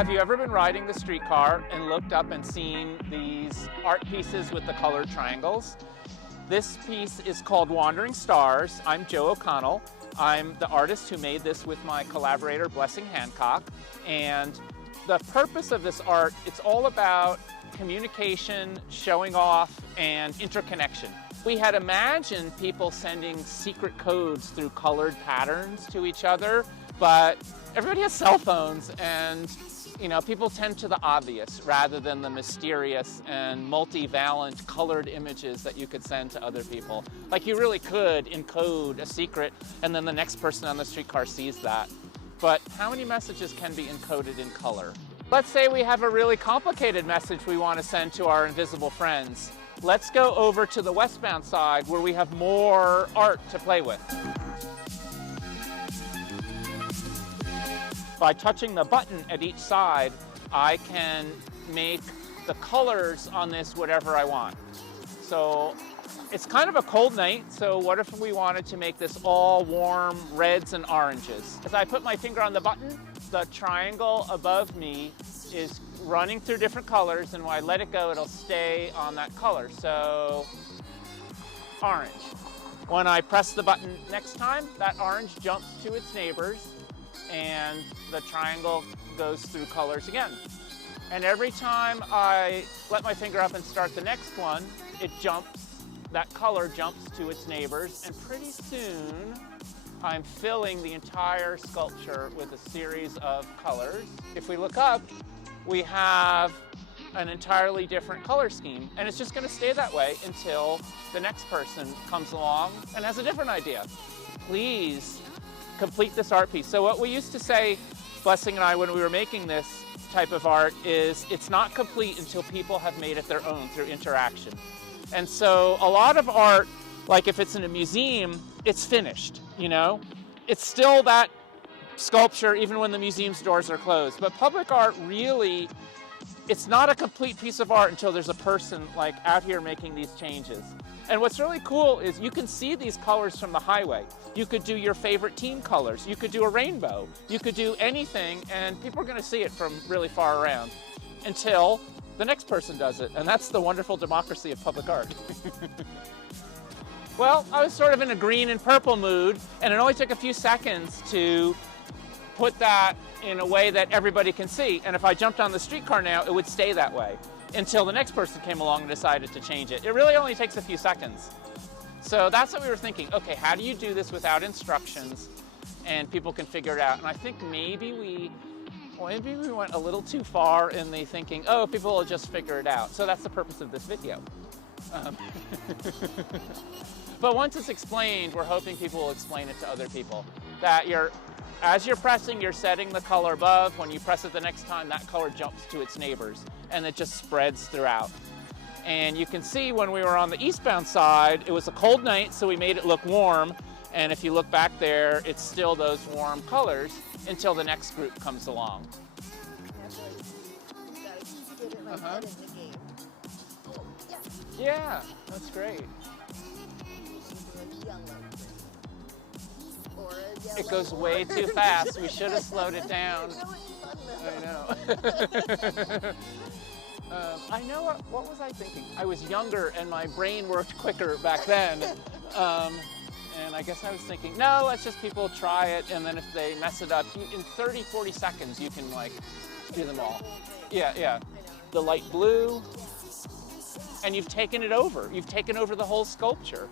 Have you ever been riding the streetcar and looked up and seen these art pieces with the colored triangles? This piece is called Wandering Stars. I'm Joe O'Connell. I'm the artist who made this with my collaborator, Blessing Hancock. And the purpose of this art, it's all about communication, showing off, and interconnection. We had imagined people sending secret codes through colored patterns to each other, but everybody has cell phones, and people tend to the obvious rather than the mysterious and multivalent colored images that you could send to other people. Like, you really could encode a secret and then the next person on the streetcar sees that. But how many messages can be encoded in color? Let's say we have a really complicated message we want to send to our invisible friends. Let's go over to the westbound side where we have more art to play with. By touching the button at each side, I can make the colors on this whatever I want. So it's kind of a cold night, so what if we wanted to make this all warm reds and oranges? As I put my finger on the button, the triangle above me is running through different colors, and when I let it go, it'll stay on that color. So orange. When I press the button next time, that orange jumps to its neighbors, and the triangle goes through colors again. And every time I let my finger up and start the next one, that color jumps to its neighbors, and pretty soon I'm filling the entire sculpture with a series of colors. If we look up, we have an entirely different color scheme, and it's just going to stay that way until the next person comes along and has a different idea. Please complete this art piece. So what we used to say, Blessing and I, when we were making this type of art, is it's not complete until people have made it their own through interaction. And so a lot of art, like if it's in a museum, it's finished, It's still that sculpture even when the museum's doors are closed. But public art really, it's not a complete piece of art until there's a person like out here making these changes. And what's really cool is you can see these colors from the highway. You could do your favorite team colors. You could do a rainbow. You could do anything, and people are going to see it from really far around until the next person does it. And that's the wonderful democracy of public art. Well, I was sort of in a green and purple mood, and it only took a few seconds to put that in a way that everybody can see. And if I jumped on the streetcar now, it would stay that way until the next person came along and decided to change it. It really only takes a few seconds. So that's what we were thinking. Okay, how do you do this without instructions and people can figure it out? And I think maybe we went a little too far in the thinking, oh, people will just figure it out. So that's the purpose of this video. But once it's explained, we're hoping people will explain it to other people. That as you're pressing, you're setting the color above. When you press it the next time, that color jumps to its neighbors, and it just spreads throughout. And you can see when we were on the eastbound side, it was a cold night, so we made it look warm. And if you look back there, it's still those warm colors until the next group comes along. Yeah, that's great. It goes way too fast. We should have slowed it down. I know. I know, what was I thinking? I was younger and my brain worked quicker back then. And I guess I was thinking, no, let's just people try it, and then if they mess it up, in 30, 40 seconds, you can do them all. Yeah. The light blue, and you've taken it over. You've taken over the whole sculpture.